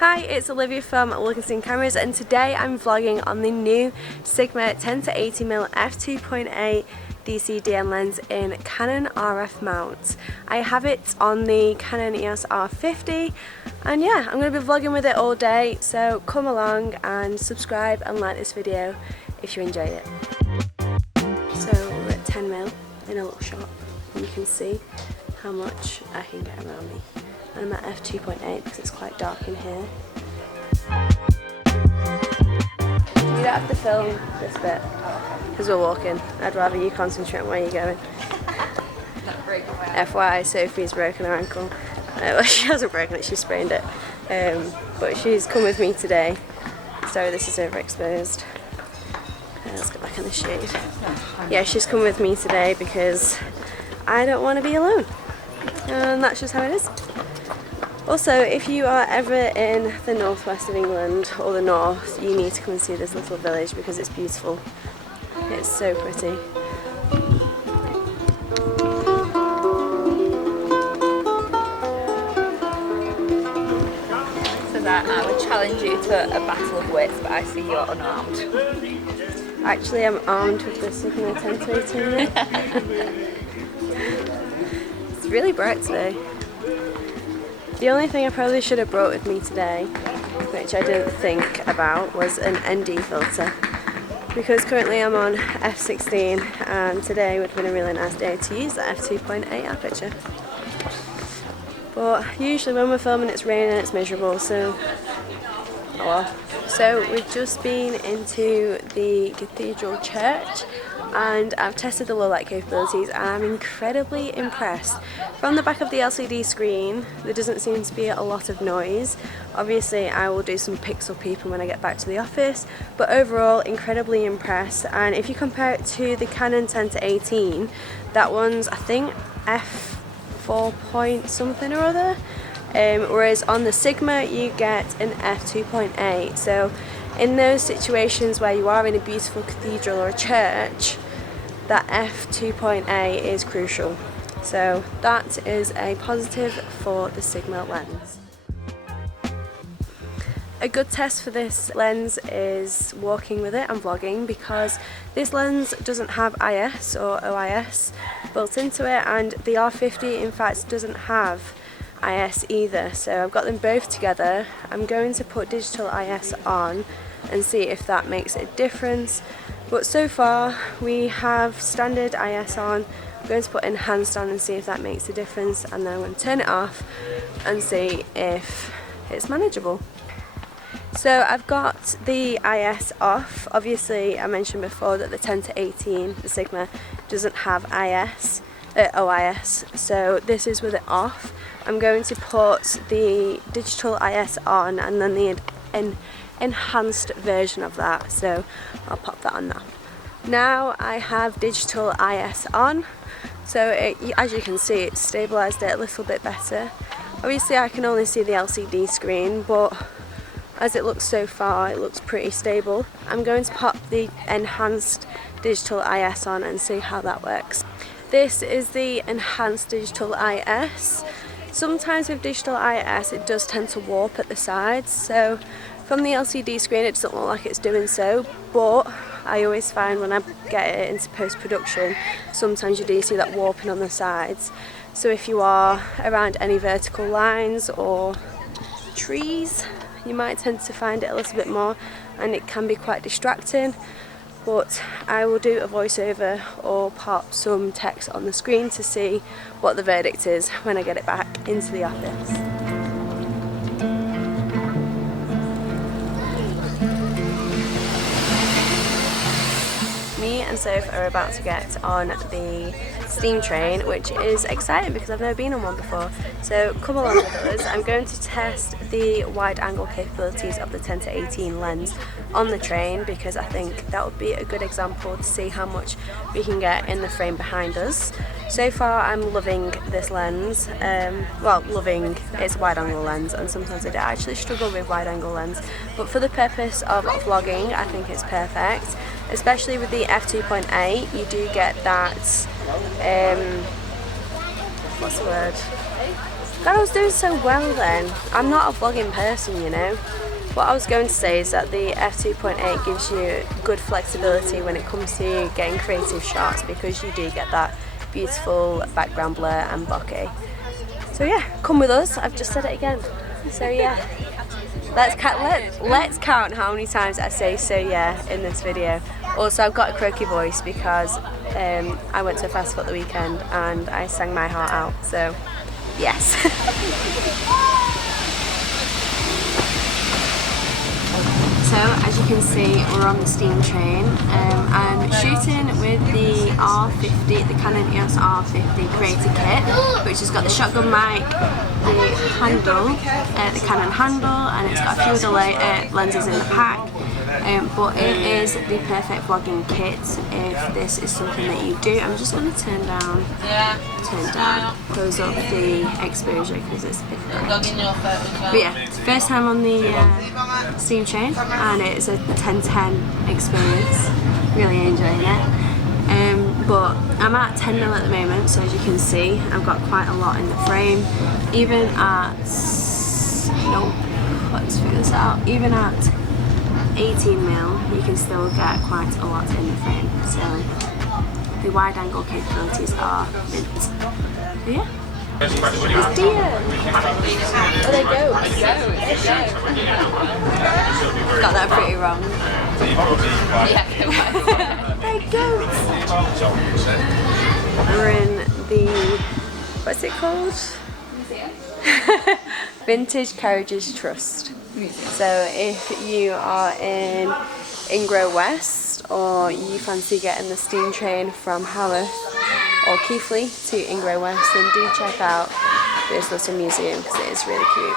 Hi, it's Olivia from Wilkinson Cameras, and today I'm vlogging on the new Sigma 10-80mm F2.8 DC DN lens in Canon RF mount. I have it on the Canon EOS R50, and yeah, I'm going to be vlogging with it all day, so come along and subscribe and like this video if you enjoy it. So we're at 10mm in a little shop, and you can see how much I can get around me. And I'm at F2.8 because it's quite dark in here. You don't have to film this bit because we're walking. I'd rather you concentrate on where you're going. FYI, Sophie's broken her ankle. Well, she hasn't broken it, she sprained it. But she's come with me today. Sorry, this is overexposed. Let's get back in the shade. Yeah, she's come with me today because I don't want to be alone. And that's just how it is. Also, if you are ever in the northwest of England or the north, you need to come and see this little village because it's beautiful. It's so pretty. So that I would challenge you to a battle of wits, but I see you're unarmed. Actually, I'm armed with the Sigma 10-80mm. It's really bright today. The only thing I probably should have brought with me today, which I didn't think about, was an ND filter. Because currently I'm on f/16 and today would have been a really nice day to use the f2.8 aperture. But usually when we're filming it's raining and it's miserable, so oh well. So we've just been into the cathedral church and I've tested the low light capabilities and I'm incredibly impressed. From the back of the LCD screen there doesn't seem to be a lot of noise. Obviously I will do some pixel peeping when I get back to the office, but overall incredibly impressed. And if you compare it to the Canon 10-18, that one's I think f4 point something or other, whereas on the Sigma you get an f2.8. So in those situations where you are in a beautiful cathedral or a church, that f2.8 is crucial. So that is a positive for the Sigma lens. A good test for this lens is walking with it and vlogging, because this lens doesn't have IS or OIS built into it, and the R50 in fact doesn't have IS either. So I've got them both together. I'm going to put digital IS on and see if that makes a difference. But so far we have standard IS on. I'm going to put enhanced on and see if that makes a difference, and then I'm going to turn it off and see if it's manageable. So I've got the IS off. Obviously I mentioned before that the 10-18, the Sigma, doesn't have OIS, so this is with it off. I'm going to put the digital IS on and then the enhanced version of that, so I'll pop that on now. Now I have digital IS on, so as you can see it's stabilised it a little bit better. Obviously I can only see the LCD screen, but as it looks so far it looks pretty stable. I'm going to pop the enhanced digital IS on and see how that works. This is the enhanced digital IS. Sometimes with digital IS it does tend to warp at the sides, so from the LCD screen it doesn't look like it's doing so, but I always find when I get it into post-production sometimes you do see that warping on the sides. So if you are around any vertical lines or trees you might tend to find it a little bit more, and it can be quite distracting. But I will do a voiceover or pop some text on the screen to see what the verdict is when I get it back into the office. Me and Soph are about to get on the steam train, which is exciting because I've never been on one before. So come along with us. I'm going to test the wide angle capabilities of the 10-18 lens on the train, because I think that would be a good example to see how much we can get in the frame behind us. So far I'm loving this lens. Well, loving, it's a wide angle lens and sometimes I do actually struggle with wide angle lens, but for the purpose of vlogging I think it's perfect. Especially with the f2.8 you do get that what's the word? God, I was doing so well then. I'm not a vlogging person, you know. What I was going to say is that the F2.8 gives you good flexibility when it comes to getting creative shots, because you do get that beautiful background blur and bokeh. So yeah, come with us. I've just said it again. So yeah, let's count how many times I say "so yeah" in this video. Also, I've got a croaky voice because I went to a festival at the weekend and I sang my heart out. So yes. So as you can see, we're on the steam train. I'm shooting with the R50, the Canon EOS R50 creator kit, which has got the shotgun mic, the handle, the Canon handle, and it's got a few other lenses in the pack. But it is the perfect vlogging kit if this is something that you do. I'm just going to turn down, close up the exposure because it's a bit bright. But yeah, it's the first time on the steam train, and it's a 10/10 experience. Really enjoying it. But I'm at 10mm at the moment, so as you can see, I've got quite a lot in the frame. Even at, let's figure this out. Even at 18mm, you can still get quite a lot in the frame. So the wide angle capabilities are mint. But yeah. It's deer! Oh, they go. Got that pretty wrong. They're goats! We're in the, what's it called? Vintage Carriages Trust. So if you are in Ingro West, or you fancy getting the steam train from Haworth or Keighley to Ingro West, then do check out this little museum because it is really cute.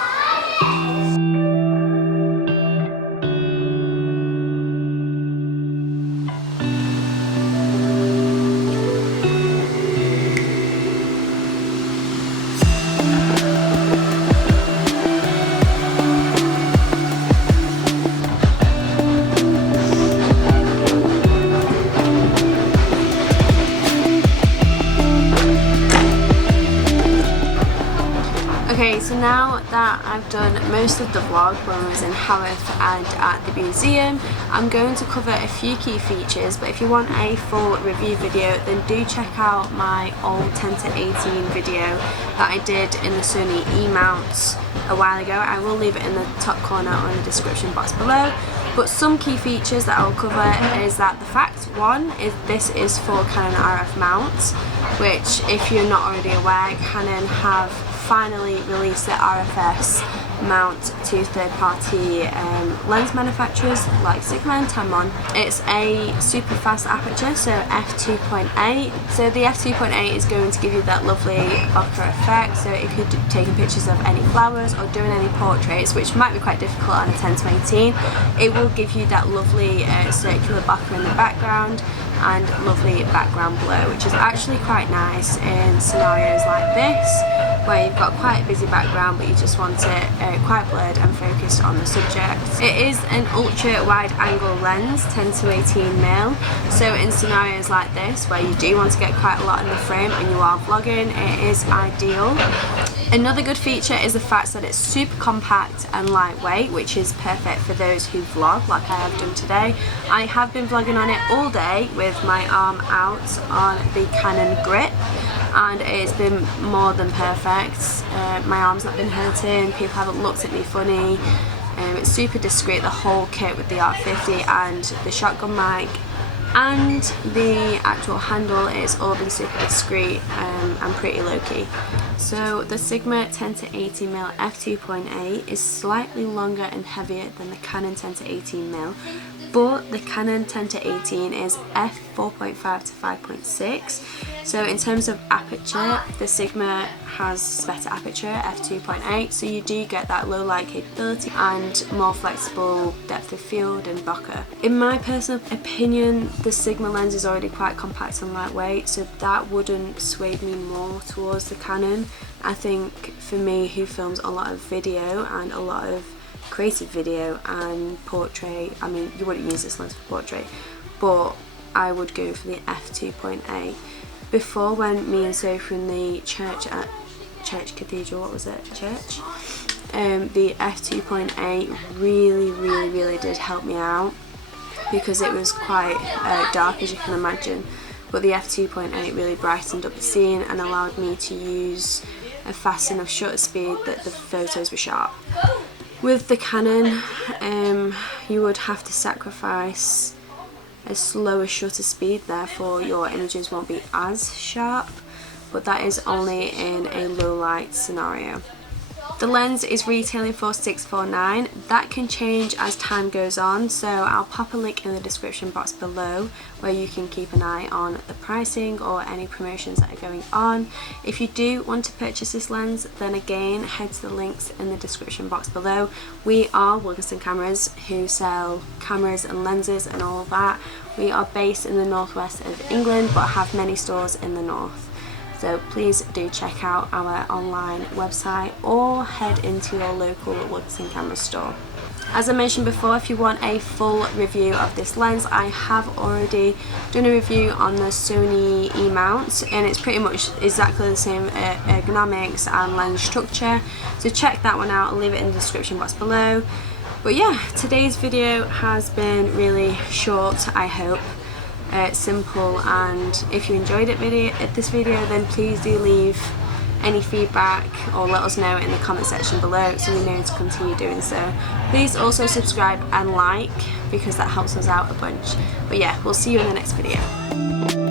Okay, so now that I've done most of the vlog when I was in Haworth and at the museum, I'm going to cover a few key features, but if you want a full review video, then do check out my old 10-18 video that I did in the Sony E-mounts a while ago. I will leave it in the top corner or in the description box below. But some key features that I'll cover is that the fact one is this is for Canon RF mounts, which if you're not already aware, Canon have finally released their RFS mount to third-party lens manufacturers like Sigma and Tamron. It's a super fast aperture, so f2.8. So the f2.8 is going to give you that lovely bokeh effect, so it could taking pictures of any flowers or doing any portraits, which might be quite difficult on a 10-18. It will give you that lovely circular bokeh in the background and lovely background blur, which is actually quite nice in scenarios like this, where you've got quite a busy background but you just want it quite blurred and focused on the subject. It is an ultra wide angle lens, 10-18mm, so in scenarios like this where you do want to get quite a lot in the frame and you are vlogging, it is ideal. Another good feature is the fact that it's super compact and lightweight, which is perfect for those who vlog like I have done today. I have been vlogging on it all day with my arm out on the Canon grip, and it's been more than perfect. My arm's not been hurting, people haven't looked at me funny. It's super discreet, the whole kit with the R50 and the shotgun mic and the actual handle. It's all been super discreet and pretty low-key. So the Sigma 10-18mm f2.8 is slightly longer and heavier than the Canon 10-18mm, but the Canon 10-18 is f4.5 to 5.6. So in terms of aperture, the Sigma has better aperture, f2.8, so you do get that low light capability and more flexible depth of field and bokeh. In my personal opinion, the Sigma lens is already quite compact and lightweight, so that wouldn't sway me more towards the Canon. I think for me, who films a lot of video and a lot of creative video and portrait, I mean, you wouldn't use this lens for portrait, but I would go for the f2.8. before, when me and Sophie were in the church at Cathedral, what was it? Church? The F2.8 really did help me out, because it was quite dark, as you can imagine, but the F2.8 really brightened up the scene and allowed me to use a fast enough shutter speed that the photos were sharp. With the Canon, you would have to sacrifice a slower shutter speed, therefore your images won't be as sharp, but that is only in a low light scenario. The lens is retailing for $649. That can change as time goes on, so I'll pop a link in the description box below where you can keep an eye on the pricing or any promotions that are going on. If you do want to purchase this lens, then again head to the links in the description box below. We are Wilkinson Cameras, who sell cameras and lenses and all of that. We are based in the northwest of England but have many stores in the north. So please do check out our online website or head into your local Wilkinson Cameras store. As I mentioned before, if you want a full review of this lens, I have already done a review on the Sony E-mount, and it's pretty much exactly the same ergonomics and lens structure. So check that one out, I'll leave it in the description box below. But yeah, today's video has been really short, I hope. Simple, and if you enjoyed this video, then please do leave any feedback or let us know in the comment section below so we know to continue doing so. Please also subscribe and like, because that helps us out a bunch. But yeah, we'll see you in the next video.